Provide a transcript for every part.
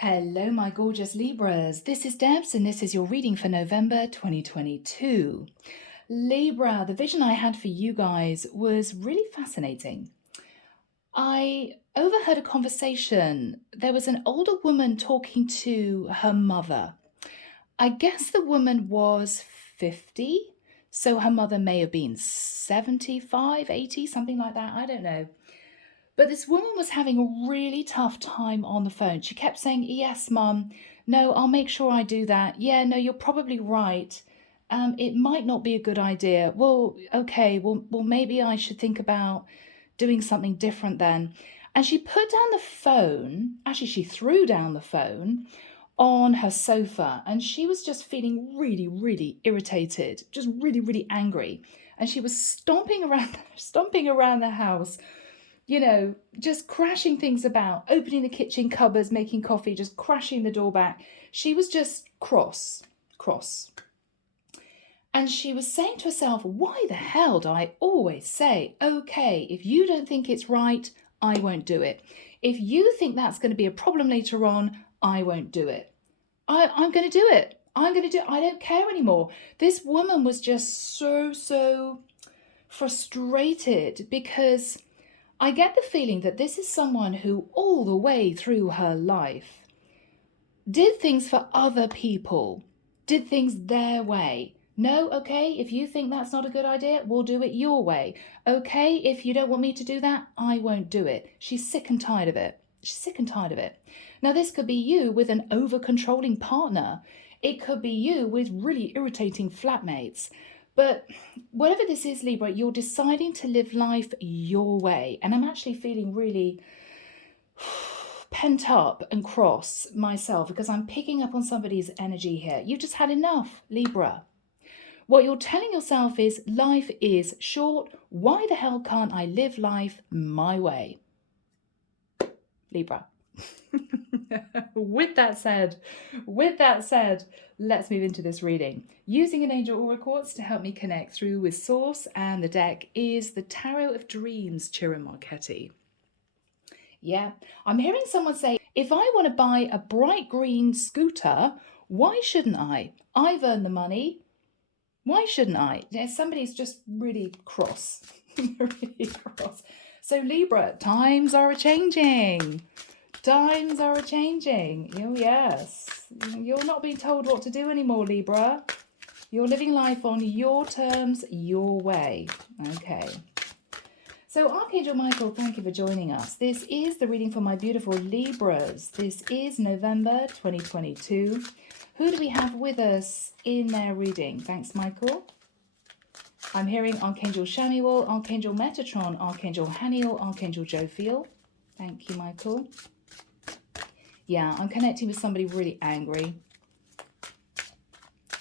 Hello, my gorgeous Libras. This is Debs, and this is your reading for November 2022. Libra, the vision I had for you guys was really fascinating. I overheard a conversation. There was an older woman talking to her mother. I guess the woman was 50, so her mother may have been 75, 80, something like that. I don't know. But this woman was having a really tough time on the phone. She kept saying, "Yes, Mum. No, I'll make sure I do that. Yeah, no, you're probably right. It might not be a good idea. Well, okay, well, maybe I should think about doing something different then." And she put down the phone. Actually, she threw down the phone on her sofa, and she was just feeling really, really irritated, just really, really angry. And she was stomping around the house, just crashing things about, opening the kitchen cupboards, making coffee, just crashing the door back. She was just cross. And she was saying to herself, why the hell do I always say, okay, if you don't think it's right, I won't do it. If you think that's going to be a problem later on, I won't do it. I'm going to do it. I don't care anymore. This woman was just so frustrated because I get the feeling that this is someone who all the way through her life did things for other people, did things their way. No, okay, if you think that's not a good idea, we'll do it your way. Okay, if you don't want me to do that, I won't do it. She's sick and tired of it. Now, this could be you with an over-controlling partner. It could be you with really irritating flatmates. But whatever this is, Libra, you're deciding to live life your way. And I'm actually feeling really pent up and cross myself because I'm picking up on somebody's energy here. You've just had enough, Libra. What you're telling yourself is life is short. Why the hell can't I live life my way? Libra. With that said, let's move into this reading. Using an angel aura quartz to help me connect through with source, and the deck is the Tarot of Dreams, Ciro Marchetti. Yeah, I'm hearing someone say, if I want to buy a bright green scooter, why shouldn't I? I've earned the money. Why shouldn't I? Somebody's just really cross. Really cross. So Libra, times are a-changing. Times are a-changing. Oh, yes. You're not being told what to do anymore, Libra. You're living life on your terms, your way. Okay. So Archangel Michael, thank you for joining us. This is the reading for my beautiful Libras. This is November 2022. Who do we have with us in their reading? Thanks, Michael. I'm hearing Archangel Shamuel, Archangel Metatron, Archangel Haniel, Archangel Jophiel. Thank you, Michael. Yeah, I'm connecting with somebody really angry.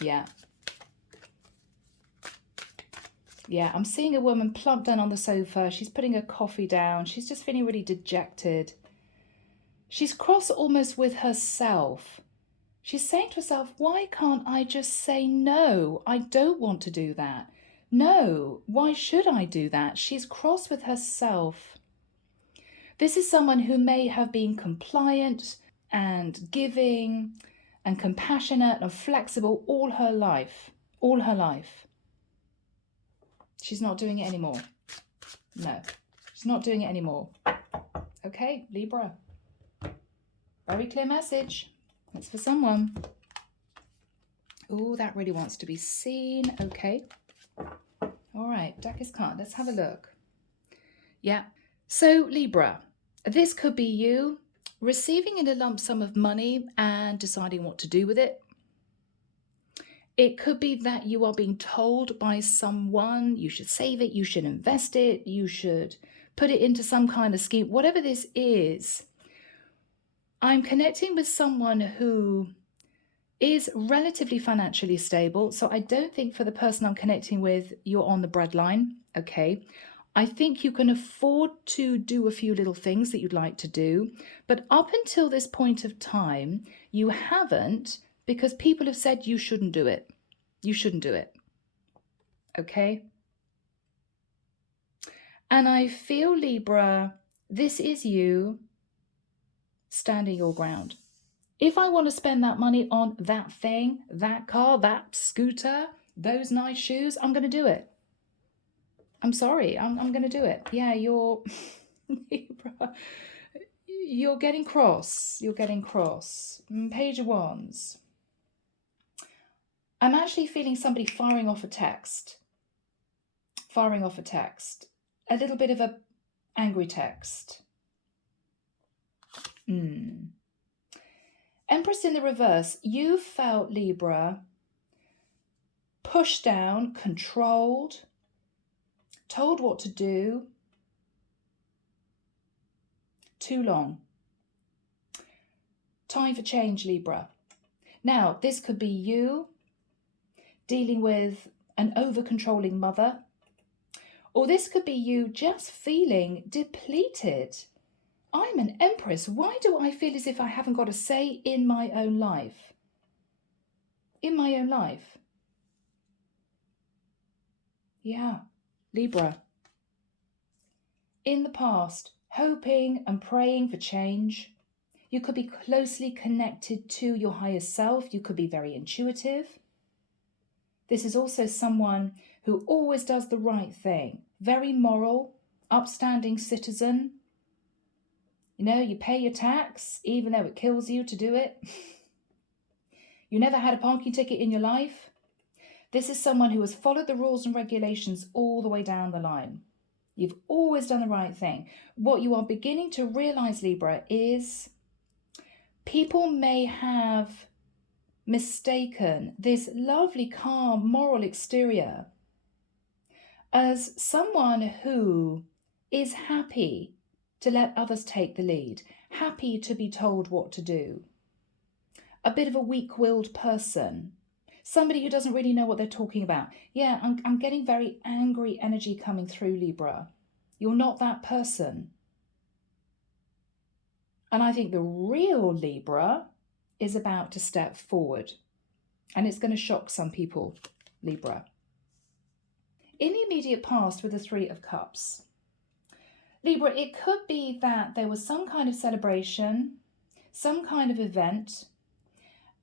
Yeah, I'm seeing a woman plump down on the sofa. She's putting her coffee down. She's just feeling really dejected. She's cross almost with herself. She's saying to herself, why can't I just say no? I don't want to do that. No, why should I do that? She's cross with herself. This is someone who may have been compliant and giving and compassionate and flexible all her life. She's not doing it anymore. No, she's not doing it anymore. Okay, Libra. Very clear message. That's for someone. Oh, that really wants to be seen. Okay. All right, deck is card. Let's have a look. Yeah. So, Libra, this could be you receiving in a lump sum of money and deciding what to do with it. It could be that you are being told by someone you should save it, you should invest it, you should put it into some kind of scheme. Whatever this is, I'm connecting with someone who is relatively financially stable. So I don't think for the person I'm connecting with, you're on the breadline. Okay. I think you can afford to do a few little things that you'd like to do. But up until this point of time, you haven't, because people have said you shouldn't do it. You shouldn't do it. Okay. And I feel, Libra, this is you standing your ground. If I want to spend that money on that thing, that car, that scooter, those nice shoes, I'm going to do it. I'm sorry, I'm going to do it. Yeah, you're you're getting cross. You're getting cross. Page of Wands. I'm actually feeling somebody firing off a text. Firing off a text. A little bit of a angry text. Empress in the reverse. You felt, Libra, pushed down, controlled, told what to do. Too long. Time for change, Libra. Now, this could be you dealing with an over-controlling mother, or this could be you just feeling depleted. I'm an Empress. Why do I feel as if I haven't got a say in my own life? In my own life. Yeah, Libra. In the past, hoping and praying for change. You could be closely connected to your higher self. You could be very intuitive. This is also someone who always does the right thing. Very moral, upstanding citizen. You know, you pay your tax, even though it kills you to do it. You never had a parking ticket in your life. This is someone who has followed the rules and regulations all the way down the line. You've always done the right thing. What you are beginning to realize, Libra, is people may have mistaken this lovely, calm, moral exterior as someone who is happy to let others take the lead, happy to be told what to do. A bit of a weak-willed person, somebody who doesn't really know what they're talking about. Yeah, I'm getting very angry energy coming through, Libra. You're not that person. And I think the real Libra is about to step forward. And it's going to shock some people, Libra. In the immediate past with the Three of Cups, Libra, it could be that there was some kind of celebration, some kind of event.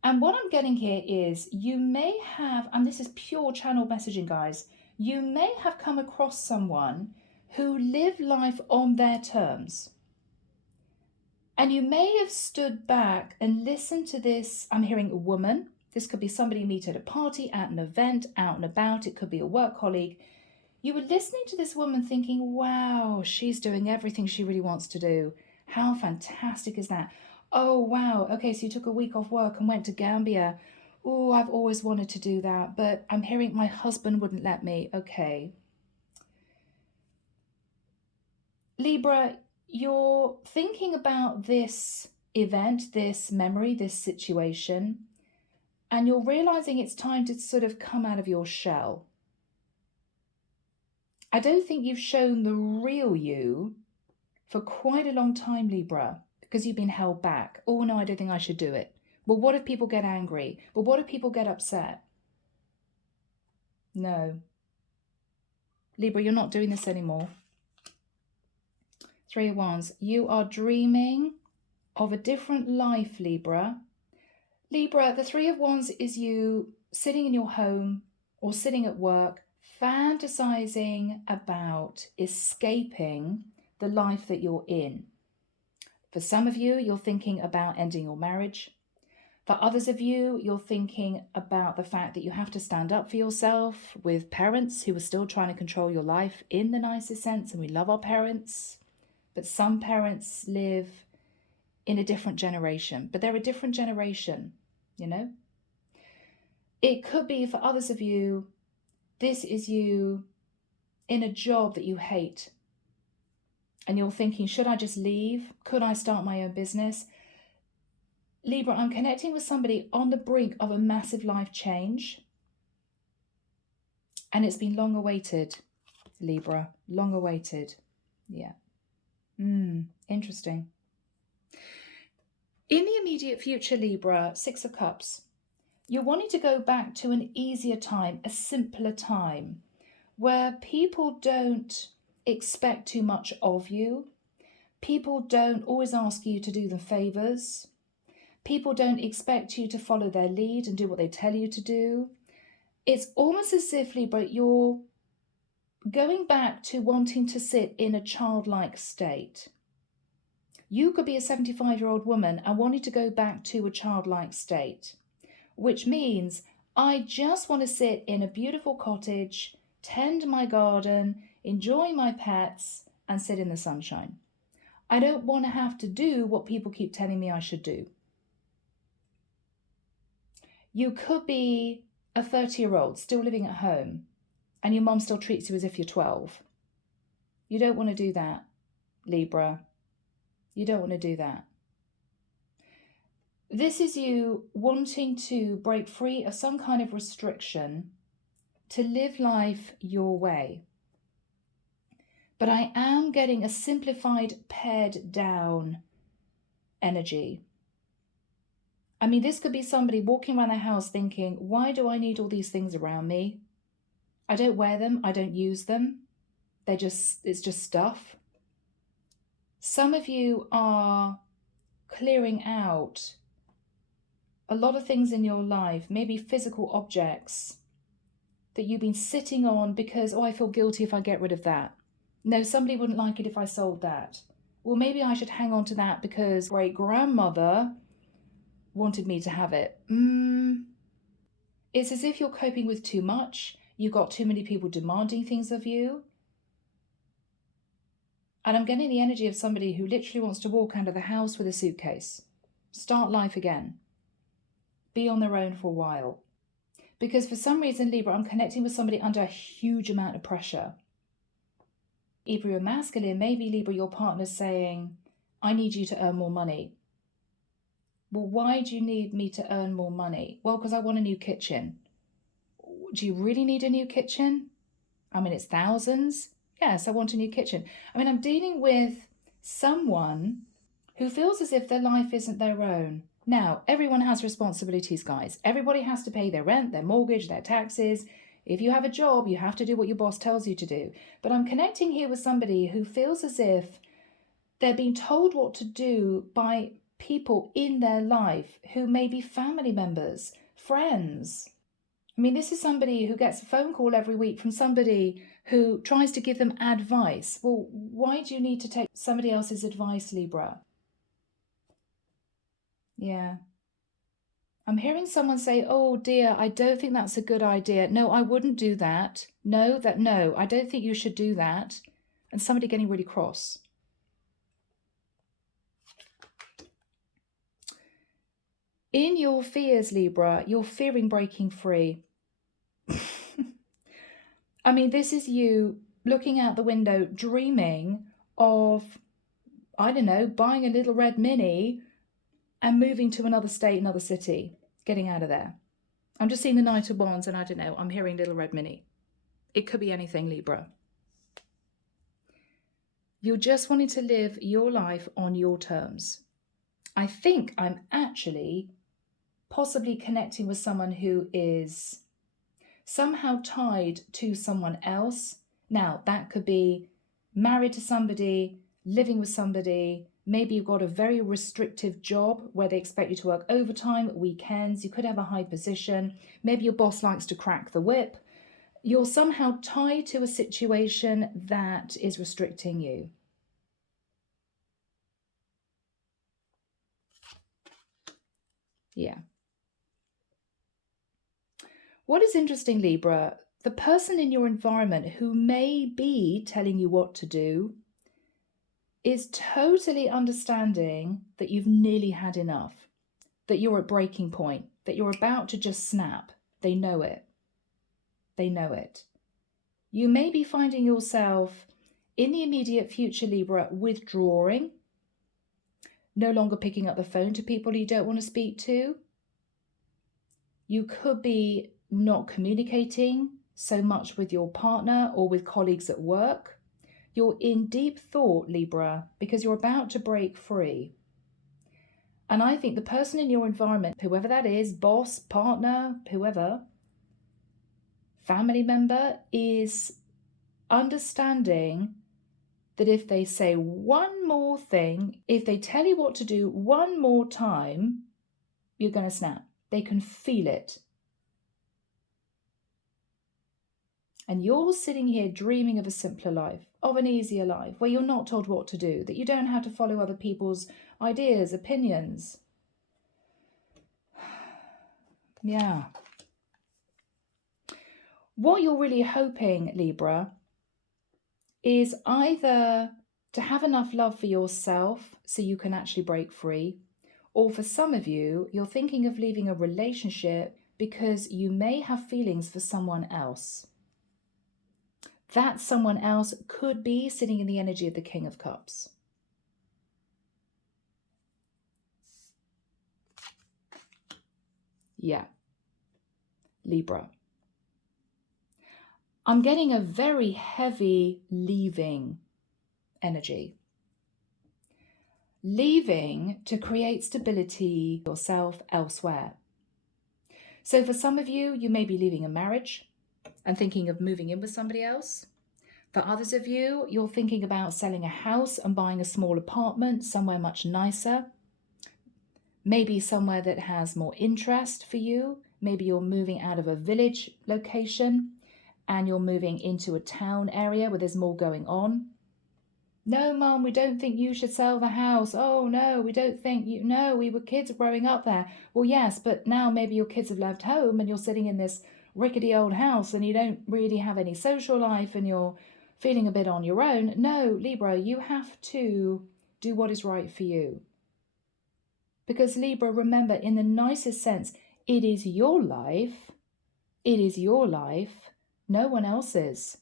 And what I'm getting here is you may have, and this is pure channel messaging, guys, you may have come across someone who lived life on their terms. And you may have stood back and listened to this. I'm hearing a woman. This could be somebody you meet at a party, at an event, out and about. It could be a work colleague. You were listening to this woman thinking, wow, she's doing everything she really wants to do. How fantastic is that? Oh, wow. Okay, so you took a week off work and went to Gambia. Oh, I've always wanted to do that, but I'm hearing my husband wouldn't let me. Okay. Libra, you're thinking about this event, this memory, this situation, and you're realizing it's time to sort of come out of your shell. I don't think you've shown the real you for quite a long time, Libra, because you've been held back. Oh, no, I don't think I should do it. Well, what if people get angry? But what if people get upset? No. Libra, you're not doing this anymore. Three of Wands. You are dreaming of a different life, Libra. Libra, the Three of Wands is you sitting in your home or sitting at work, fantasizing about escaping the life that you're in. For some of you, you're thinking about ending your marriage. For others of you, you're thinking about the fact that you have to stand up for yourself with parents who are still trying to control your life in the nicest sense, and we love our parents. But some parents live in a different generation, but they're a different generation, you know? It could be for others of you, this is you in a job that you hate. And you're thinking, should I just leave? Could I start my own business? Libra, I'm connecting with somebody on the brink of a massive life change. And it's been long awaited, Libra, long awaited. Yeah. Interesting. In the immediate future, Libra, Six of Cups, you're wanting to go back to an easier time, a simpler time, where people don't expect too much of you. People don't always ask you to do them favors. People don't expect you to follow their lead and do what they tell you to do. It's almost as if, Libra, you're going back to wanting to sit in a childlike state. You could be a 75-year-old woman and wanting to go back to a childlike state, which means I just want to sit in a beautiful cottage, tend my garden, enjoy my pets, and sit in the sunshine. I don't want to have to do what people keep telling me I should do. You could be a 30-year-old still living at home, and your mom still treats you as if you're 12. You don't want to do that, Libra. You don't want to do that. This is you wanting to break free of some kind of restriction to live life your way. But I am getting a simplified, pared down energy. I mean, this could be somebody walking around their house thinking, why do I need all these things around me? I don't wear them. I don't use them. It's just stuff. Some of you are clearing out a lot of things in your life, maybe physical objects that you've been sitting on because, I feel guilty if I get rid of that. No, somebody wouldn't like it if I sold that. Well, maybe I should hang on to that because great-grandmother wanted me to have it. It's as if you're coping with too much. You've got too many people demanding things of you. And I'm getting the energy of somebody who literally wants to walk out of the house with a suitcase. Start life again. Be on their own for a while. Because for some reason, Libra, I'm connecting with somebody under a huge amount of pressure. Either you're masculine, maybe Libra, your partner's saying, I need you to earn more money. Well, why do you need me to earn more money? Well, because I want a new kitchen. Do you really need a new kitchen? I mean, it's thousands. Yes, I want a new kitchen. I mean, I'm dealing with someone who feels as if their life isn't their own. Now, everyone has responsibilities, guys. Everybody has to pay their rent, their mortgage, their taxes. If you have a job, you have to do what your boss tells you to do. But I'm connecting here with somebody who feels as if they're being told what to do by people in their life who may be family members, friends. I mean, this is somebody who gets a phone call every week from somebody who tries to give them advice. Well, why do you need to take somebody else's advice, Libra? Yeah. I'm hearing someone say, oh dear, I don't think that's a good idea. No, I wouldn't do that. No, I don't think you should do that. And somebody getting really cross. In your fears, Libra, you're fearing breaking free. I mean, this is you looking out the window, dreaming of, I don't know, buying a little red Mini and moving to another state, another city, getting out of there. I'm just seeing the Knight of Wands and I don't know, I'm hearing little red Mini. It could be anything, Libra. You're just wanting to live your life on your terms. I think I'm actually possibly connecting with someone who is somehow tied to someone else. Now, that could be married to somebody, living with somebody. Maybe you've got a very restrictive job where they expect you to work overtime, weekends. You could have a high position. Maybe your boss likes to crack the whip. You're somehow tied to a situation that is restricting you. Yeah. What is interesting, Libra, the person in your environment who may be telling you what to do is totally understanding that you've nearly had enough, that you're at breaking point, that you're about to just snap. They know it. They know it. You may be finding yourself in the immediate future, Libra, withdrawing, no longer picking up the phone to people you don't want to speak to. You could be not communicating so much with your partner or with colleagues at work. You're in deep thought, Libra, because you're about to break free. And I think the person in your environment, whoever that is, boss, partner, whoever, family member, is understanding that if they say one more thing, if they tell you what to do one more time, you're going to snap. They can feel it. And you're sitting here dreaming of a simpler life, of an easier life, where you're not told what to do, that you don't have to follow other people's ideas, opinions. Yeah. What you're really hoping, Libra, is either to have enough love for yourself so you can actually break free, or for some of you, you're thinking of leaving a relationship because you may have feelings for someone else. That someone else could be sitting in the energy of the King of Cups. Yeah. Libra. I'm getting a very heavy leaving energy. Leaving to create stability yourself elsewhere. So for some of you, you may be leaving a marriage and thinking of moving in with somebody else. For others of you, you're thinking about selling a house and buying a small apartment somewhere much nicer. Maybe somewhere that has more interest for you. Maybe you're moving out of a village location and you're moving into a town area where there's more going on. No, Mum, we don't think you should sell the house. Oh, no, we don't think you... No, we were kids growing up there. Well, yes, but now maybe your kids have left home and you're sitting in this rickety old house and you don't really have any social life and you're feeling a bit on your own. No, Libra, you have to do what is right for you. Because Libra, remember, in the nicest sense, it is your life. It is your life, no one else's.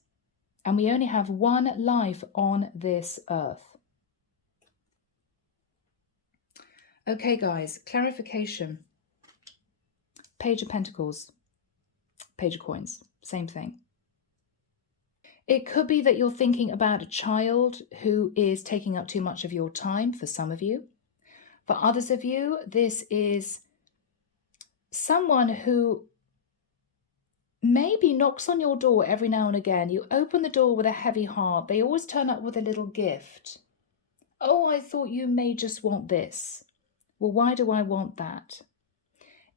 And we only have one life on this earth. Okay, guys, clarification. Page of Pentacles, Page of Coins, same thing. It could be that you're thinking about a child who is taking up too much of your time, for some of you. For others of you, this is someone who maybe knocks on your door every now and again. You open the door with a heavy heart. They always turn up with a little gift. Oh, I thought you may just want this. Well, why do I want that?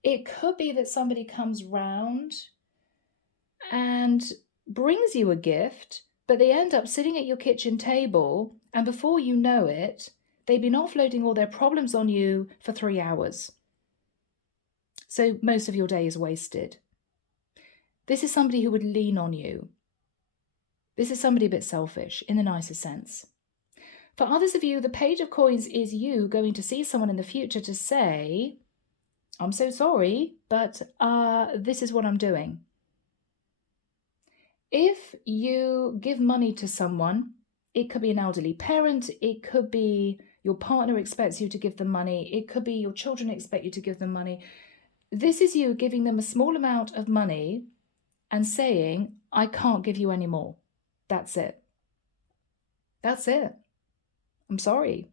It could be that somebody comes round and brings you a gift, but they end up sitting at your kitchen table, and before you know it, they've been offloading all their problems on you for 3 hours. So most of your day is wasted. This is somebody who would lean on you. This is somebody a bit selfish, in the nicest sense. For others of you, the Page of Coins is you going to see someone in the future to say, I'm so sorry, but this is what I'm doing. If you give money to someone, it could be an elderly parent, it could be your partner expects you to give them money, it could be your children expect you to give them money. This is you giving them a small amount of money and saying, I can't give you any more. That's it. That's it. I'm sorry.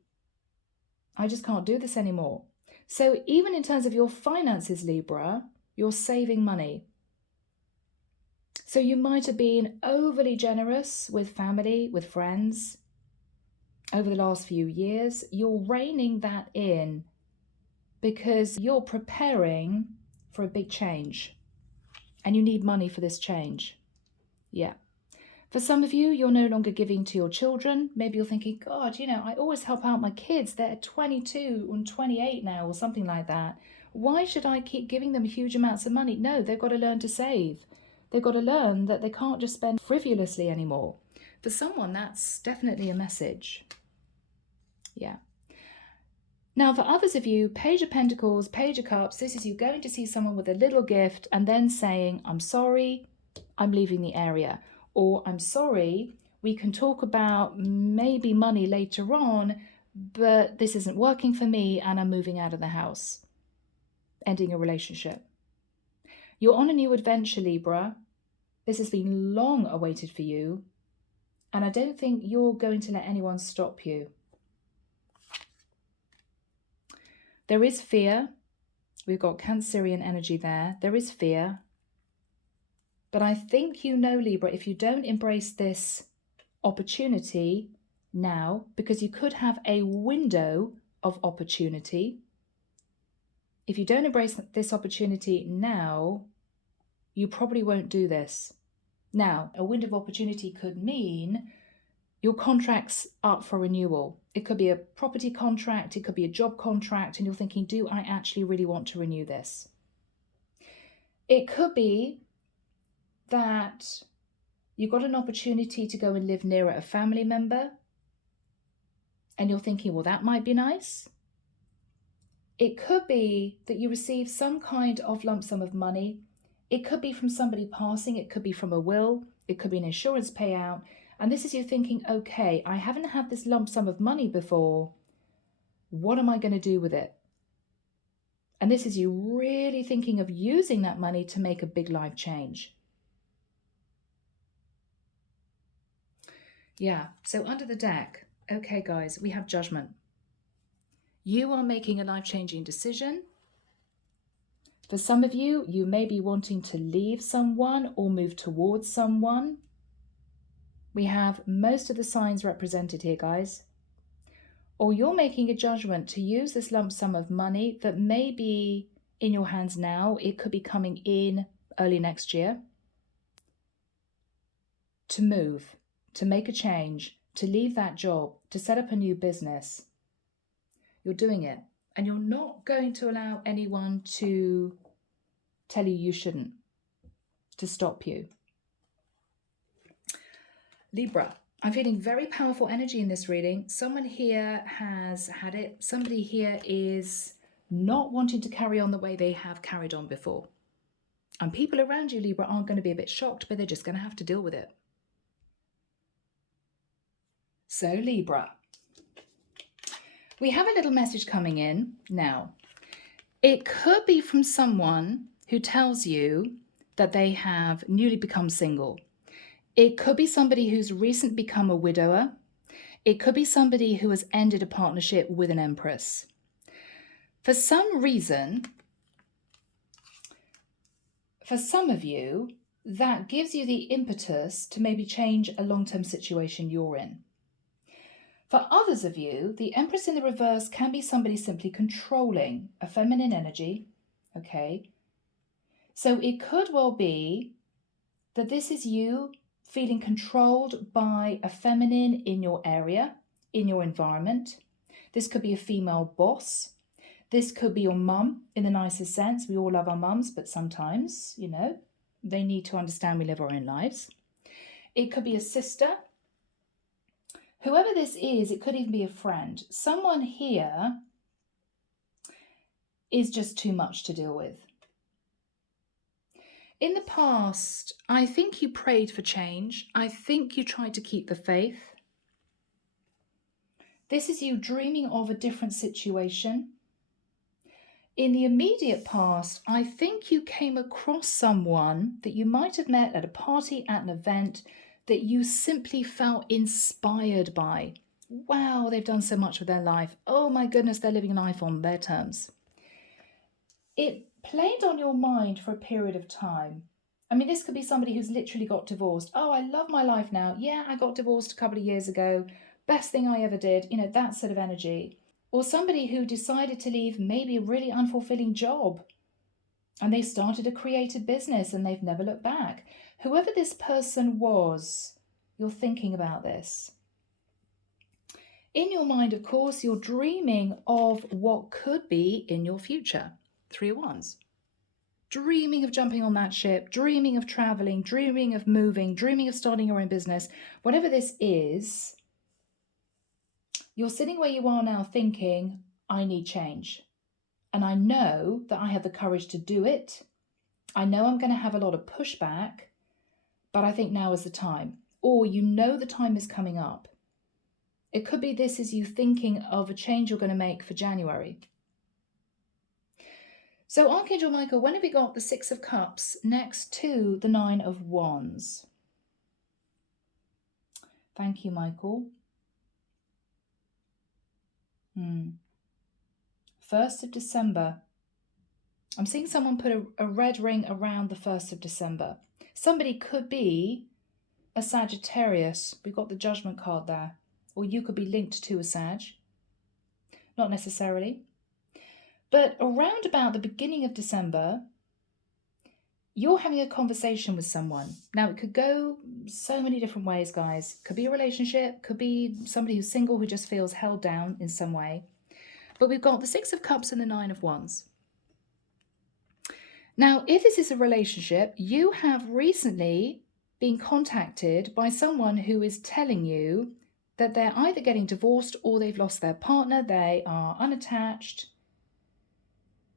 I just can't do this anymore. So even in terms of your finances, Libra, you're saving money. So you might have been overly generous with family, with friends over the last few years. You're reining that in because you're preparing for a big change and you need money for this change. Yeah. For some of you, you're no longer giving to your children. Maybe you're thinking, God, I always help out my kids. They're 22 and 28 now or something like that. Why should I keep giving them huge amounts of money? No, they've got to learn to save. They've got to learn that they can't just spend frivolously anymore. For someone, that's definitely a message. Yeah. Now, for others of you, Page of Pentacles, Page of Cups, this is you going to see someone with a little gift and then saying, I'm sorry, I'm leaving the area. Or I'm sorry, we can talk about maybe money later on, but this isn't working for me and I'm moving out of the house. Ending a relationship. You're on a new adventure, Libra. This has been long awaited for you. And I don't think you're going to let anyone stop you. There is fear. We've got Cancerian energy there. There is fear. But I think Libra, if you don't embrace this opportunity now, because you could have a window of opportunity, if you don't embrace this opportunity now, you probably won't do this. Now, a window of opportunity could mean your contract's up for renewal. It could be a property contract, it could be a job contract, and you're thinking, do I actually really want to renew this? It could be that you got an opportunity to go and live nearer a family member, and you're thinking, well, that might be nice. It could be that you receive some kind of lump sum of money. It could be from somebody passing, it could be from a will, it could be an insurance payout. And this is you thinking, okay, I haven't had this lump sum of money before. What am I going to do with it? And this is you really thinking of using that money to make a big life change. Yeah, so under the deck, okay, guys, we have judgment. You are making a life-changing decision. For some of you, you may be wanting to leave someone or move towards someone. We have most of the signs represented here, guys. Or you're making a judgment to use this lump sum of money that may be in your hands now. It could be coming in early next year. To move, to make a change, to leave that job, to set up a new business. You're doing it. And you're not going to allow anyone to tell you you shouldn't, to stop you. Libra, I'm feeling very powerful energy in this reading. Someone here has had it. Somebody here is not wanting to carry on the way they have carried on before. And people around you, Libra, aren't going to be a bit shocked, but they're just going to have to deal with it. So, Libra, we have a little message coming in now. It could be from someone who tells you that they have newly become single. It could be somebody who's recently become a widower. It could be somebody who has ended a partnership with an empress. For some reason, for some of you, that gives you the impetus to maybe change a long-term situation you're in. For others of you, the Empress in the reverse can be somebody simply controlling a feminine energy, okay? So it could well be that this is you feeling controlled by a feminine in your area, in your environment. This could be a female boss. This could be your mum in the nicest sense. We all love our mums, but sometimes, you know, they need to understand we live our own lives. It could be a sister. Whoever this is, it could even be a friend. Someone here is just too much to deal with. In the past, I think you prayed for change. I think you tried to keep the faith. This is you dreaming of a different situation. In the immediate past, I think you came across someone that you might have met at a party, at an event, that you simply felt inspired by. Wow, they've done so much with their life. Oh my goodness, they're living life on their terms. It played on your mind for a period of time. I mean, this could be somebody who's literally got divorced. Oh, I love my life now. Yeah, I got divorced a couple of years ago. Best thing I ever did. You know, that sort of energy. Or somebody who decided to leave maybe a really unfulfilling job and they started a creative business and they've never looked back. Whoever this person was, you're thinking about this. In your mind, of course, you're dreaming of what could be in your future. 3 of Wands. Dreaming of jumping on that ship, dreaming of traveling, dreaming of moving, dreaming of starting your own business. Whatever this is, you're sitting where you are now thinking, I need change. And I know that I have the courage to do it. I know I'm going to have a lot of pushback, but I think now is the time. Or you know the time is coming up. It could be this is you thinking of a change you're going to make for January. So Archangel Michael, when have we got the 6 of Cups next to the 9 of Wands? Thank you, Michael. 1st of December. I'm seeing someone put a red ring around the 1st of December. Somebody could be a Sagittarius. We've got the Judgment card there. Or you could be linked to a Sag. Not necessarily. But around about the beginning of December, you're having a conversation with someone. Now, it could go so many different ways, guys. Could be a relationship, could be somebody who's single who just feels held down in some way. But we've got the Six of Cups and the Nine of Wands. Now, if this is a relationship, you have recently been contacted by someone who is telling you that they're either getting divorced or they've lost their partner, they are unattached,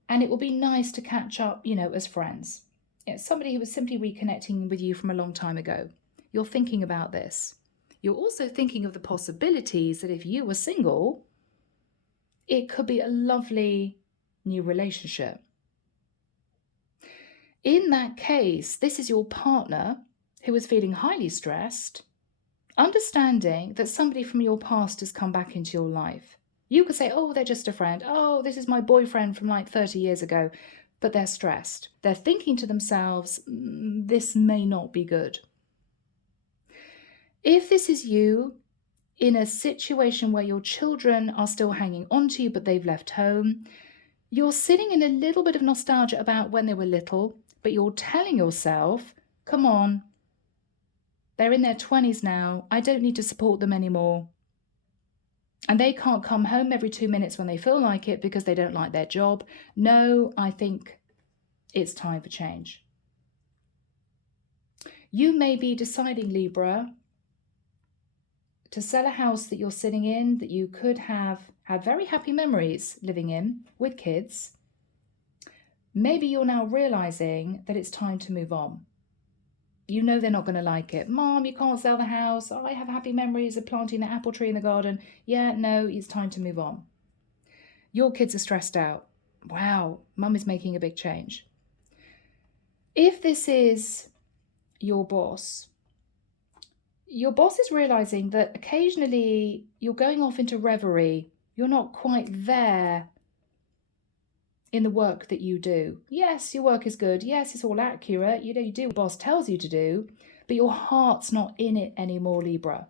and it will be nice to catch up, as friends. Somebody who was simply reconnecting with you from a long time ago. You're thinking about this. You're also thinking of the possibilities that if you were single, it could be a lovely new relationship. In that case, this is your partner who is feeling highly stressed, understanding that somebody from your past has come back into your life. You could say, oh, they're just a friend. Oh, this is my boyfriend from like 30 years ago. But they're stressed. They're thinking to themselves, this may not be good. If this is you in a situation where your children are still hanging on to you, but they've left home, you're sitting in a little bit of nostalgia about when they were little, but you're telling yourself, come on, they're in their 20s now. I don't need to support them anymore. And they can't come home every 2 minutes when they feel like it because they don't like their job. No, I think it's time for change. You may be deciding, Libra, to sell a house that you're sitting in, that you could have had very happy memories living in with kids. Maybe you're now realizing that it's time to move on. You know they're not going to like it. Mom, you can't sell the house. I have happy memories of planting an apple tree in the garden. Yeah, no, it's time to move on. Your kids are stressed out. Wow, mum is making a big change. If this is your boss is realizing that occasionally you're going off into reverie. You're not quite there in the work that you do. Yes, your work is good. Yes, it's all accurate. You do what the boss tells you to do, but your heart's not in it anymore, Libra.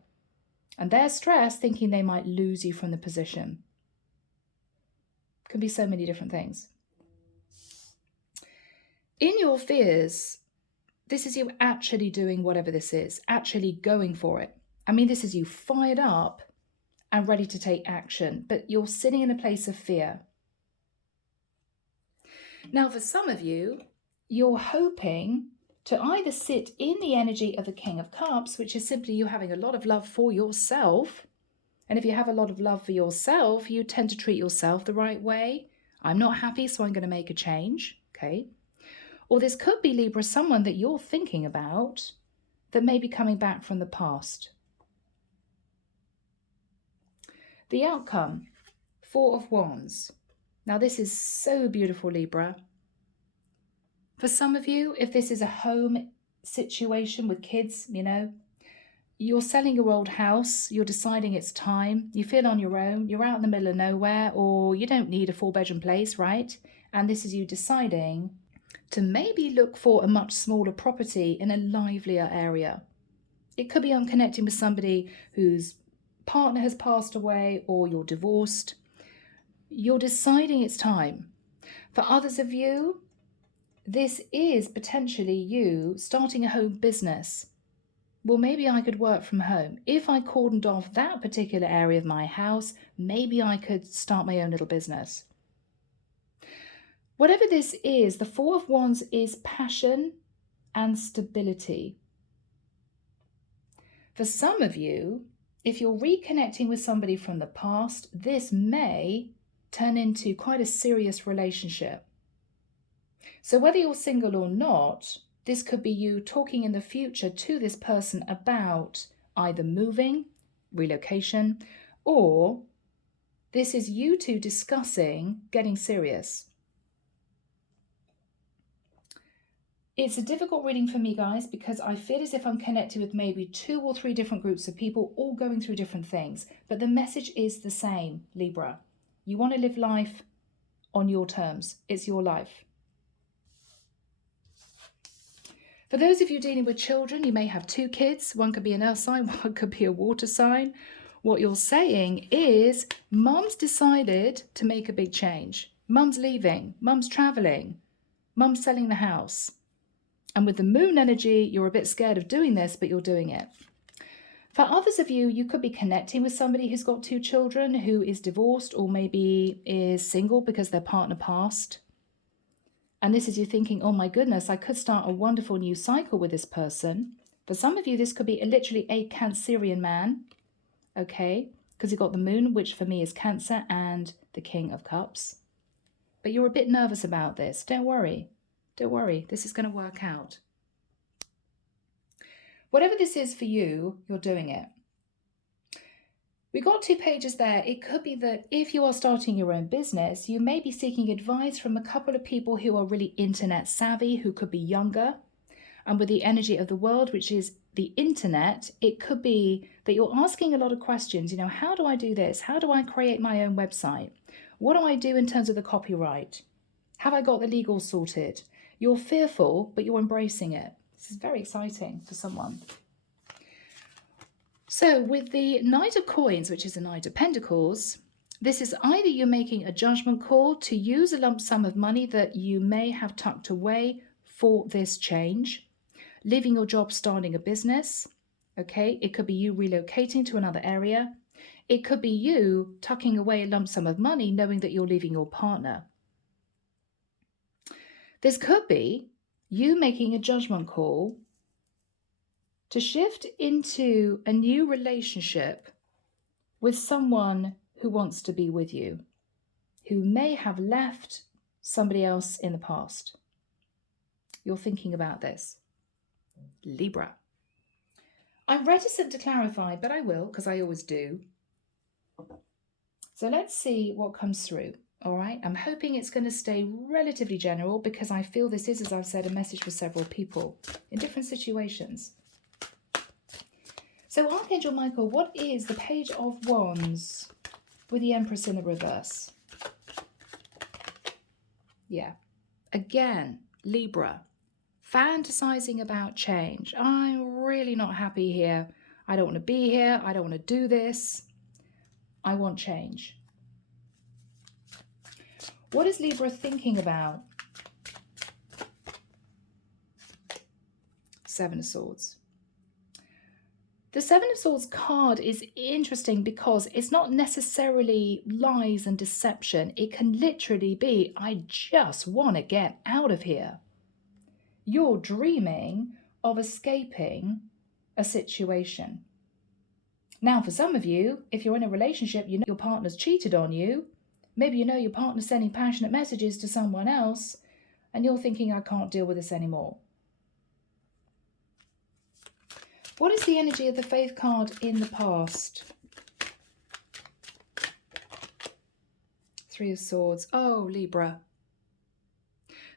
And they're stressed, thinking they might lose you from the position. Can be so many different things. In your fears, this is you actually doing whatever this is, actually going for it. I mean, this is you fired up and ready to take action, but you're sitting in a place of fear. Now, for some of you, you're hoping to either sit in the energy of the King of Cups, which is simply you having a lot of love for yourself. And if you have a lot of love for yourself, you tend to treat yourself the right way. I'm not happy, so I'm going to make a change. Okay. Or this could be, Libra, someone that you're thinking about that may be coming back from the past. The outcome, Four of Wands. Now, this is so beautiful, Libra. For some of you, if this is a home situation with kids, you're selling your old house, you're deciding it's time, you feel on your own, you're out in the middle of nowhere, or you don't need a 4-bedroom place, right? And this is you deciding to maybe look for a much smaller property in a livelier area. It could be on connecting with somebody whose partner has passed away or you're divorced. You're deciding it's time. For others of you, this is potentially you starting a home business. Well, maybe I could work from home. If I cordoned off that particular area of my house, maybe I could start my own little business. Whatever this is, the Four of Wands is passion and stability. For some of you, if you're reconnecting with somebody from the past, this may turn into quite a serious relationship. So whether you're single or not, this could be you talking in the future to this person about either moving, relocation, or this is you two discussing getting serious. It's a difficult reading for me, guys, because I feel as if I'm connected with maybe 2 or 3 different groups of people all going through different things. But the message is the same, Libra. You want to live life on your terms. It's your life. For those of you dealing with children, you may have 2 kids. One could be an earth sign, one could be a water sign. What you're saying is, Mom's decided to make a big change. Mum's leaving, mum's traveling, mum's selling the house. And with the moon energy, you're a bit scared of doing this, but you're doing it. For others of you, you could be connecting with somebody who's got 2 children, who is divorced or maybe is single because their partner passed. And this is you thinking, oh my goodness, I could start a wonderful new cycle with this person. For some of you, this could be literally a Cancerian man, okay? Because you've got the moon, which for me is Cancer, and the King of Cups. But you're a bit nervous about this. Don't worry. Don't worry. This is going to work out. Whatever this is for you, you're doing it. We got 2 pages there. It could be that if you are starting your own business, you may be seeking advice from a couple of people who are really internet savvy, who could be younger. And with the energy of the world, which is the internet, it could be that you're asking a lot of questions. You know, how do I do this? How do I create my own website? What do I do in terms of the copyright? Have I got the legal sorted? You're fearful, but you're embracing it. This is very exciting for someone. So with the Knight of Coins, which is the Knight of Pentacles, this is either you're making a judgment call to use a lump sum of money that you may have tucked away for this change, leaving your job, starting a business. Okay, it could be you relocating to another area. It could be you tucking away a lump sum of money knowing that you're leaving your partner. This could be you making a judgment call to shift into a new relationship with someone who wants to be with you, who may have left somebody else in the past. You're thinking about this. Libra. I'm reticent to clarify, but I will, because I always do. So let's see what comes through. All right, I'm hoping it's going to stay relatively general because I feel this is, as I've said, a message for several people in different situations. So Archangel Michael, what is the Page of Wands with the Empress in the reverse? Yeah, again, Libra, fantasizing about change. I'm really not happy here. I don't want to be here. I don't want to do this. I want change. What is Libra thinking about? 7 of Swords. The 7 of Swords card is interesting because it's not necessarily lies and deception. It can literally be, I just want to get out of here. You're dreaming of escaping a situation. Now, for some of you, if you're in a relationship, you know your partner's cheated on you. Maybe you know your partner's sending passionate messages to someone else, and you're thinking, I can't deal with this anymore. What is the energy of the Faith card in the past? 3 of Swords. Oh, Libra.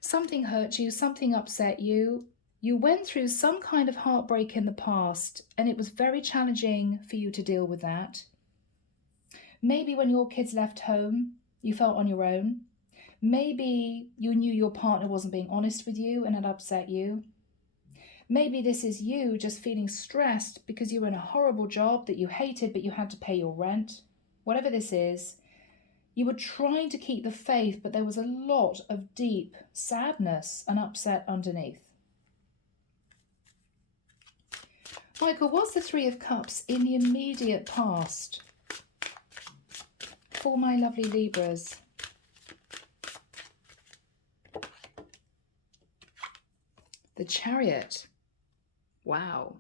Something hurt you, something upset you. You went through some kind of heartbreak in the past, and it was very challenging for you to deal with that. Maybe when your kids left home, you felt on your own. Maybe you knew your partner wasn't being honest with you and it upset you. Maybe this is you just feeling stressed because you were in a horrible job that you hated, but you had to pay your rent. Whatever this is, you were trying to keep the faith, but there was a lot of deep sadness and upset underneath. Michael, what's the 3 of Cups in the immediate past for my lovely Libras? The Chariot. Wow.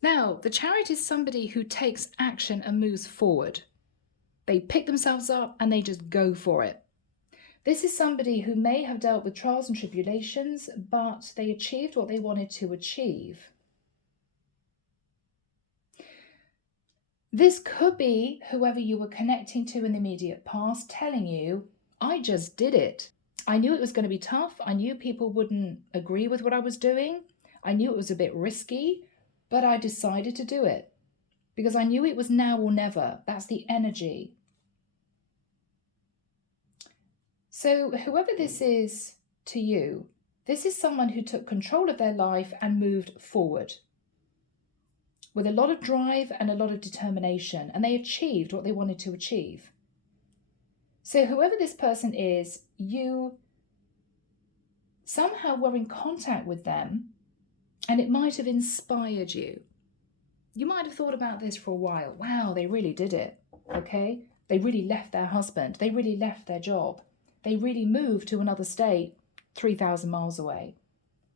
Now, the Chariot is somebody who takes action and moves forward. They pick themselves up and they just go for it. This is somebody who may have dealt with trials and tribulations, but they achieved what they wanted to achieve. This could be whoever you were connecting to in the immediate past telling you, I just did it. I knew it was going to be tough. I knew people wouldn't agree with what I was doing. I knew it was a bit risky, but I decided to do it because I knew it was now or never. That's the energy. So whoever this is to you, this is someone who took control of their life and moved forward with a lot of drive and a lot of determination, and they achieved what they wanted to achieve. So whoever this person is, you somehow were in contact with them and it might have inspired you. You might have thought about this for a while. Wow, they really did it, okay? They really left their husband. They really left their job. They really moved to another state 3,000 miles away.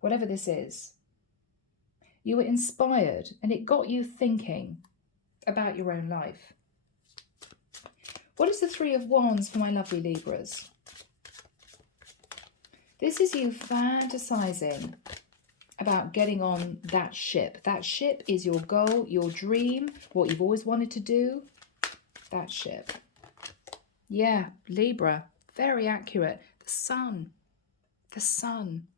Whatever this is, you were inspired and it got you thinking about your own life. What is the Three of Wands for my lovely Libras? This is you fantasizing about getting on that ship. That ship is your goal, your dream, what you've always wanted to do. That ship. Yeah, Libra, very accurate. The sun. The sun.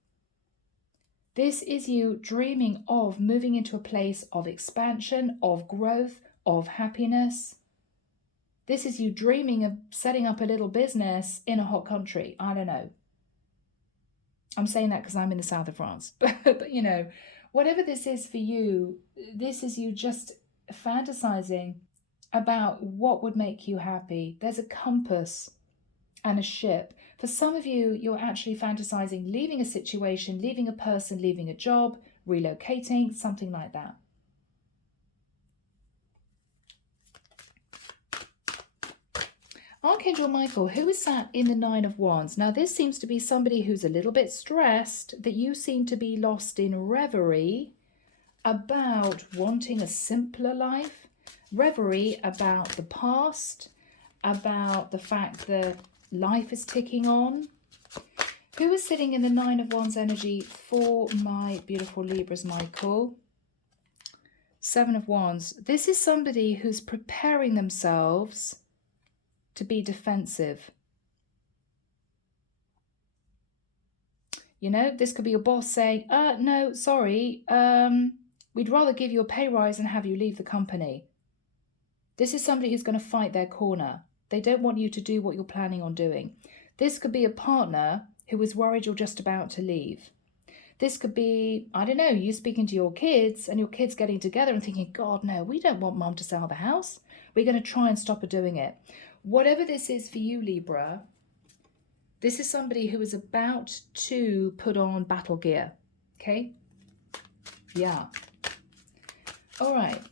This is you dreaming of moving into a place of expansion, of growth, of happiness. This is you dreaming of setting up a little business in a hot country. I don't know. I'm saying that because I'm in the south of France. But you know, whatever this is for you, this is you just fantasizing about what would make you happy. There's a compass and a ship. For some of you, you're actually fantasizing leaving a situation, leaving a person, leaving a job, relocating, something like that. Archangel Michael, who is sat in the Nine of Wands? Now, this seems to be somebody who's a little bit stressed, that you seem to be lost in reverie about wanting a simpler life, reverie about the past, about the fact that life is ticking on. Who is sitting in the Nine of Wands energy for my beautiful Libras, Michael? Seven of Wands. This is somebody who's preparing themselves to be defensive. You know, this could be your boss saying, no, sorry, we'd rather give you a pay rise and have you leave the company. This is somebody who's going to fight their corner. They don't want you to do what you're planning on doing. This could be a partner who is worried you're just about to leave. This could be, I don't know, you speaking to your kids and your kids getting together and thinking, God, no, we don't want mum to sell the house. We're going to try and stop her doing it. Whatever this is for you, Libra, this is somebody who is about to put on battle gear, okay? Yeah. All right.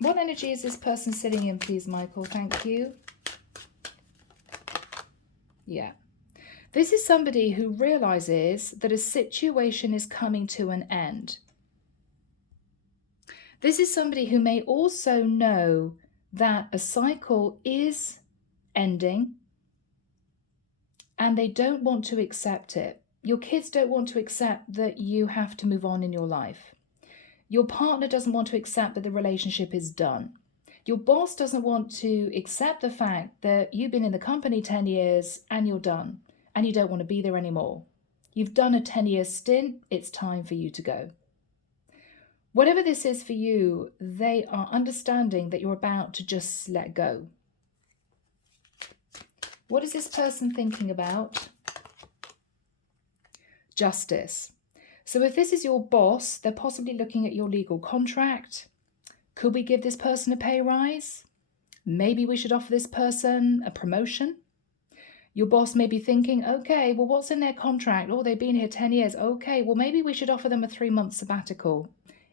What energy is this person sitting in, please, Michael? Thank you. Yeah. This is somebody who realizes that a situation is coming to an end. This is somebody who may also know that a cycle is ending and they don't want to accept it. Your kids don't want to accept that you have to move on in your life. Your partner doesn't want to accept that the relationship is done. Your boss doesn't want to accept the fact that you've been in the company 10 years and you're done and you don't want to be there anymore. You've done a 10-year stint, it's time for you to go. Whatever this is for you, they are understanding that you're about to just let go. What is this person thinking about? Justice. So if this is your boss, they're possibly looking at your legal contract. Could we give this person a pay rise? Maybe we should offer this person a promotion. Your boss may be thinking, okay, well, what's in their contract? Oh, they've been here 10 years. Okay, well, maybe we should offer them a 3-month sabbatical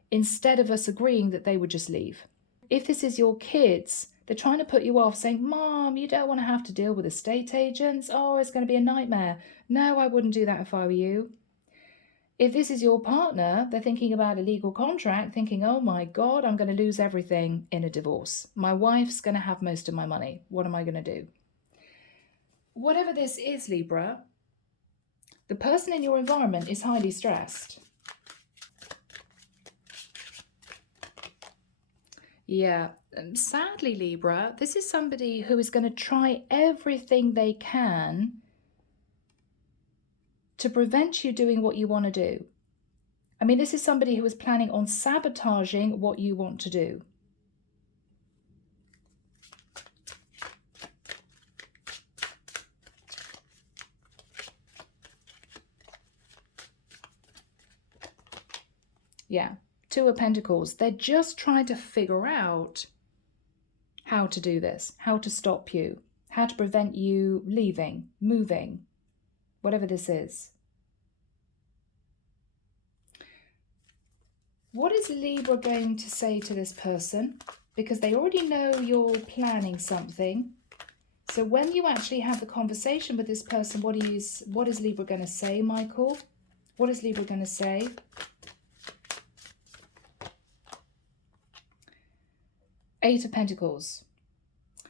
instead of us agreeing that they would just leave. If this is your kids, they're trying to put you off, saying, Mom, you don't want to have to deal with estate agents. Oh, it's going to be a nightmare. No, I wouldn't do that if I were you. If this is your partner, they're thinking about a legal contract, thinking, oh my God, I'm going to lose everything in a divorce. My wife's going to have most of my money. What am I going to do? Whatever this is, Libra, the person in your environment is highly stressed. Yeah, sadly, Libra, this is somebody who is going to try everything they can to prevent you doing what you want to do. I mean, this is somebody who is planning on sabotaging what you want to do. Yeah, Two of Pentacles. They're just trying to figure out how to do this, how to stop you, how to prevent you leaving, moving, whatever this is. What is Libra going to say to this person? Because they already know you're planning something. So when you actually have the conversation with this person, what is Libra going to say, Michael? What is Libra going to say? Eight of Pentacles.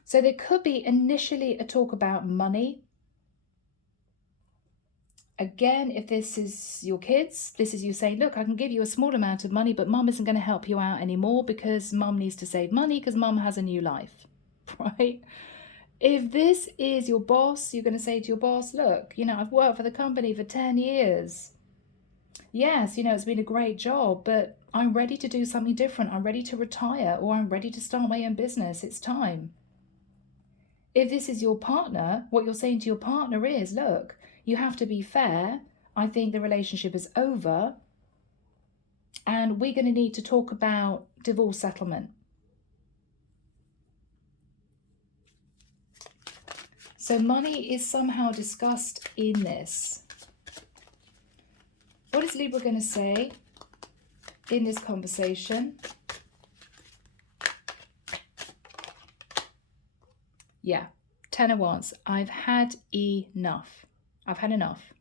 So there could be initially a talk about money. Again, if this is your kids, this is you saying, look, I can give you a small amount of money, but mum isn't going to help you out anymore because mum needs to save money because mum has a new life, right? If this is your boss, you're going to say to your boss, look, you know, I've worked for the company for 10 years. Yes, you know, it's been a great job, but I'm ready to do something different. I'm ready to retire, or I'm ready to start my own business. It's time. If this is your partner, what you're saying to your partner is, look, you have to be fair. I think the relationship is over, and we're going to need to talk about divorce settlement. So money is somehow discussed in this. What is Libra going to say in this conversation? Yeah, 10 of Wands. I've had enough. I've had enough.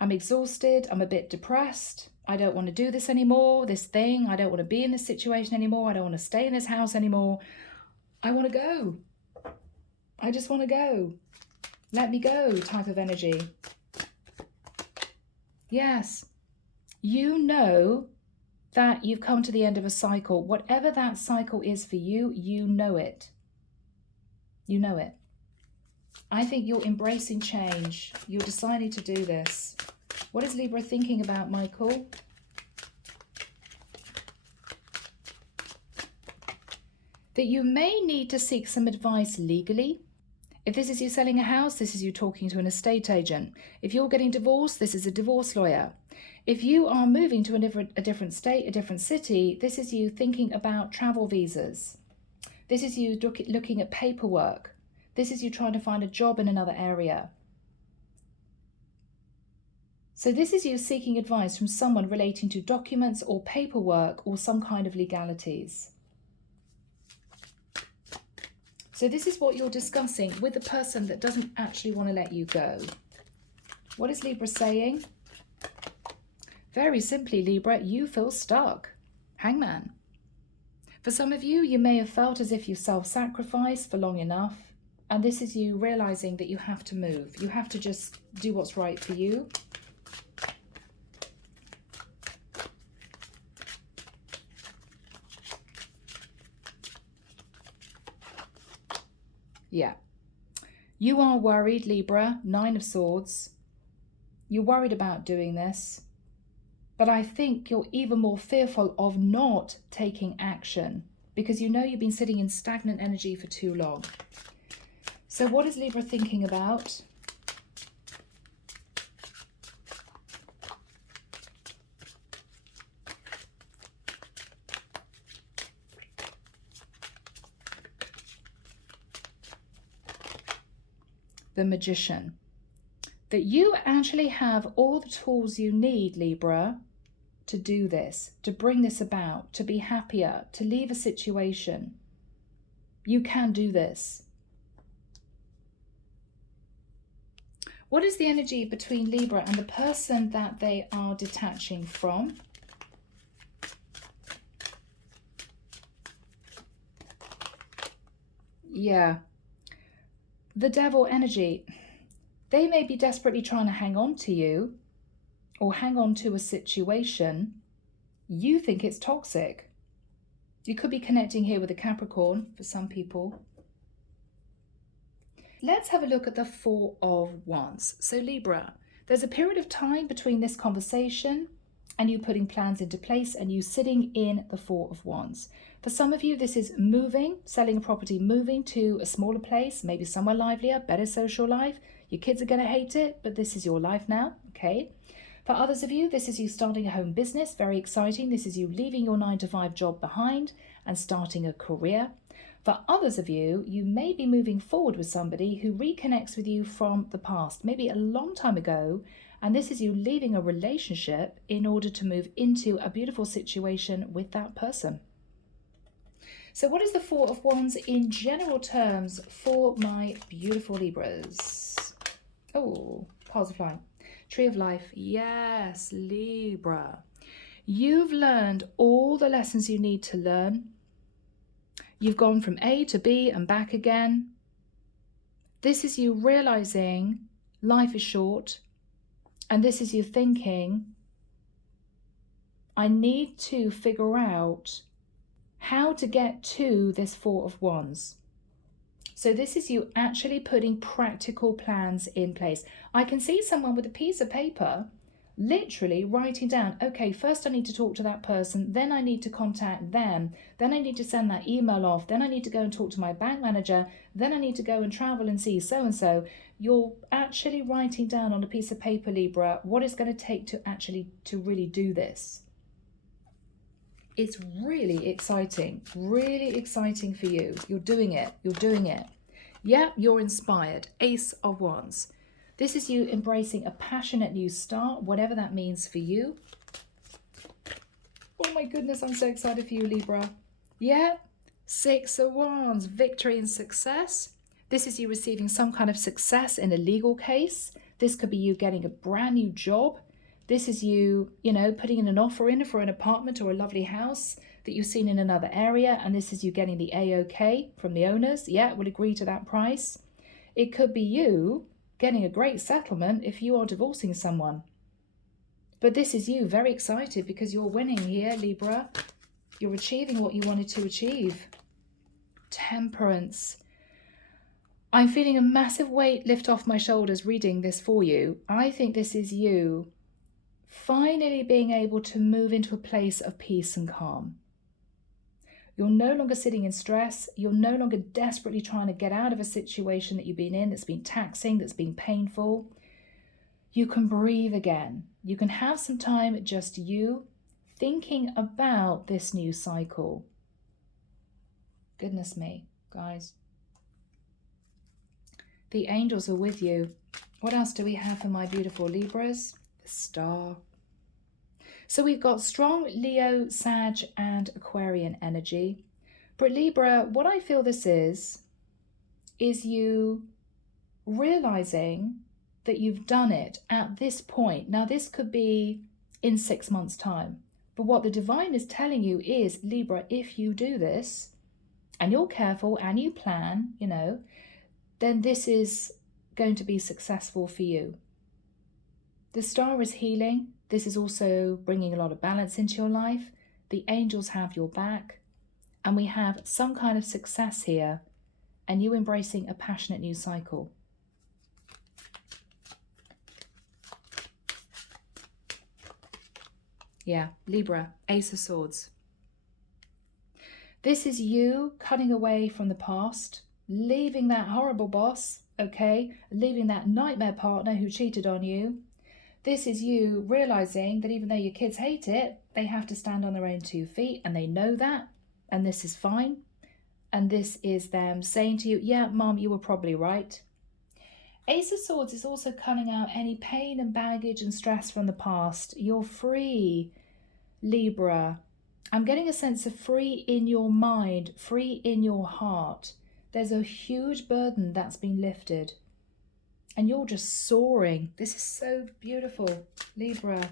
I'm exhausted. I'm a bit depressed. I don't want to do this anymore, this thing. I don't want to be in this situation anymore. I don't want to stay in this house anymore. I want to go. I just want to go. Let me go type of energy. Yes. You know that you've come to the end of a cycle. Whatever that cycle is for you, you know it. You know it. I think you're embracing change. You're deciding to do this. What is Libra thinking about, Michael? That you may need to seek some advice legally. If this is you selling a house, this is you talking to an estate agent. If you're getting divorced, this is a divorce lawyer. If you are moving to a different state, a different city, this is you thinking about travel visas. This is you looking at paperwork. This is you trying to find a job in another area. So this is you seeking advice from someone relating to documents or paperwork or some kind of legalities. So this is what you're discussing with the person that doesn't actually want to let you go. What is Libra saying? Very simply, Libra, you feel stuck. Hangman. For some of you, you may have felt as if you self-sacrificed for long enough. And this is you realizing that you have to move. You have to just do what's right for you. Yeah. You are worried, Libra, 9 of Swords. You're worried about doing this. But I think you're even more fearful of not taking action because you know you've been sitting in stagnant energy for too long. So what is Libra thinking about? The Magician. That you actually have all the tools you need, Libra, to do this, to bring this about, to be happier, to leave a situation. You can do this. What is the energy between Libra and the person that they are detaching from? Yeah. The Devil energy. They may be desperately trying to hang on to you or hang on to a situation. You think it's toxic. You could be connecting here with a Capricorn for some people. Let's have a look at the Four of Wands. So Libra, there's a period of time between this conversation and you putting plans into place and you sitting in the Four of Wands. For some of you, this is moving, selling a property, moving to a smaller place, maybe somewhere livelier, better social life. Your kids are going to hate it, but this is your life now, okay? For others of you, this is you starting a home business, very exciting. This is you leaving your 9-to-5 job behind and starting a career. For others of you, you may be moving forward with somebody who reconnects with you from the past, maybe a long time ago, and this is you leaving a relationship in order to move into a beautiful situation with that person. So what is the Four of Wands in general terms for my beautiful Libras? Oh, cards are flying. Tree of Life. Yes, Libra. You've learned all the lessons you need to learn. You've gone from A to B and back again. This is you realizing life is short. And this is you thinking, I need to figure out how to get to this Four of Wands. So this is you actually putting practical plans in place. I can see someone with a piece of paper literally writing down, okay, first I need to talk to that person, then I need to contact them, then I need to send that email off, then I need to go and talk to my bank manager, then I need to go and travel and see so-and-so. You're actually writing down on a piece of paper, Libra, what it's going to take to really do this. It's really exciting for you. You're doing it. Yeah, you're inspired. Ace of Wands. This is you embracing a passionate new start, whatever that means for you. Oh my goodness, I'm so excited for you, Libra. Yeah, Six of Wands, victory and success. This is you receiving some kind of success in a legal case. This could be you getting a brand new job. This is you, putting in an offer in for an apartment or a lovely house that you've seen in another area. And this is you getting the A-OK from the owners. Yeah, we'll agree to that price. It could be you getting a great settlement if you are divorcing someone. But this is you very excited because you're winning here, Libra. You're achieving what you wanted to achieve. Temperance. I'm feeling a massive weight lift off my shoulders reading this for you. I think this is you finally being able to move into a place of peace and calm. You're no longer sitting in stress. You're no longer desperately trying to get out of a situation that you've been in that's been taxing, that's been painful. You can breathe again. You can have some time, just you, thinking about this new cycle. Goodness me, guys. The angels are with you. What else do we have for my beautiful Libras? The Star. So we've got strong Leo, Sag and Aquarian energy. But Libra, what I feel this is you realizing that you've done it at this point. Now this could be in 6 months' time. But what the divine is telling you is, Libra, if you do this and you're careful and you plan, then this is going to be successful for you. The Star is healing. This is also bringing a lot of balance into your life. The angels have your back. And we have some kind of success here. And you embracing a passionate new cycle. Yeah, Libra, Ace of Swords. This is you cutting away from the past, leaving that horrible boss, okay? Leaving that nightmare partner who cheated on you. This is you realizing that even though your kids hate it, they have to stand on their own 2 feet and they know that, and this is fine. And this is them saying to you, yeah, Mom, you were probably right. Ace of Swords is also cutting out any pain and baggage and stress from the past. You're free, Libra. I'm getting a sense of free in your mind, free in your heart. There's a huge burden that's been lifted. And you're just soaring. This is so beautiful, Libra.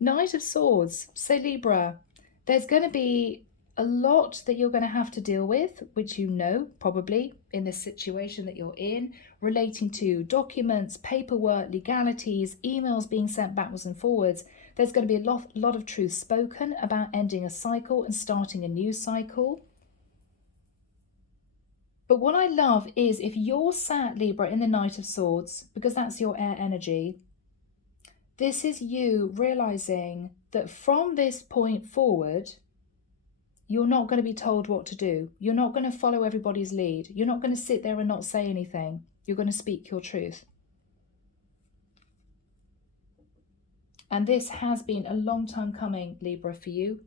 Knight of Swords. So Libra, there's going to be a lot that you're going to have to deal with, which you know probably in this situation that you're in, relating to documents, paperwork, legalities, emails being sent backwards and forwards. There's going to be a lot of truth spoken about ending a cycle and starting a new cycle. But what I love is if you're sat, Libra, in the Knight of Swords, because that's your air energy, this is you realizing that from this point forward, you're not going to be told what to do. You're not going to follow everybody's lead. You're not going to sit there and not say anything. You're going to speak your truth. And this has been a long time coming, Libra, for you.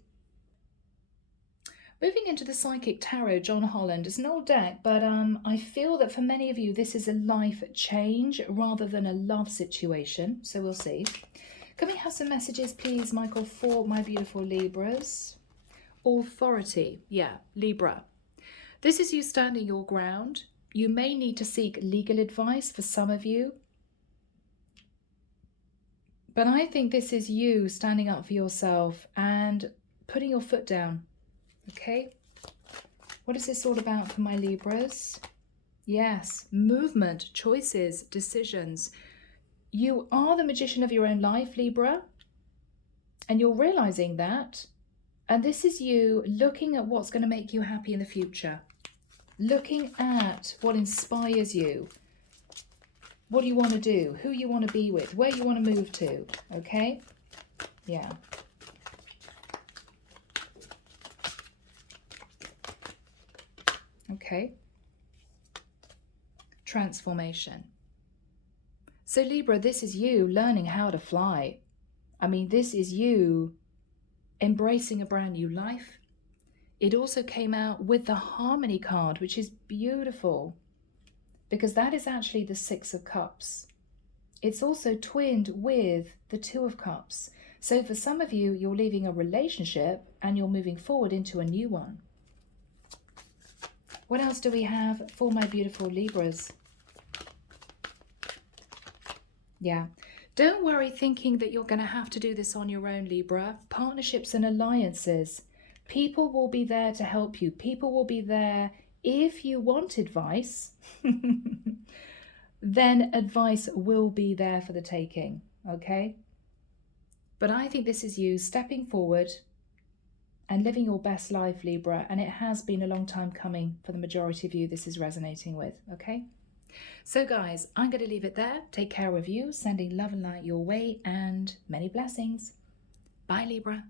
Moving into the Psychic Tarot, John Holland. It's an old deck, but I feel that for many of you, this is a life change rather than a love situation. So we'll see. Can we have some messages, please, Michael, for my beautiful Libras? Authority. Yeah, Libra. This is you standing your ground. You may need to seek legal advice for some of you. But I think this is you standing up for yourself and putting your foot down. Okay, what is this all about for my Libras? Yes, movement, choices, decisions. You are the magician of your own life, Libra, and you're realizing that. And this is you looking at what's going to make you happy in the future, looking at what inspires you, what do you want to do, who you want to be with, where you want to move to. Okay, yeah. Okay, transformation. So Libra, this is you learning how to fly. I mean, this is you embracing a brand new life. It also came out with the Harmony card, which is beautiful because that is actually the Six of Cups. It's also twinned with the Two of Cups. So for some of you, you're leaving a relationship and you're moving forward into a new one. What else do we have for my beautiful Libras? Yeah. Don't worry thinking that you're going to have to do this on your own, Libra. Partnerships and alliances. People will be there to help you. People will be there if you want advice. Then advice will be there for the taking. Okay? But I think this is you stepping forward and living your best life, Libra, and it has been a long time coming for the majority of you this is resonating with, okay? So guys, I'm going to leave it there. Take care of you, sending love and light your way, and many blessings. Bye, Libra.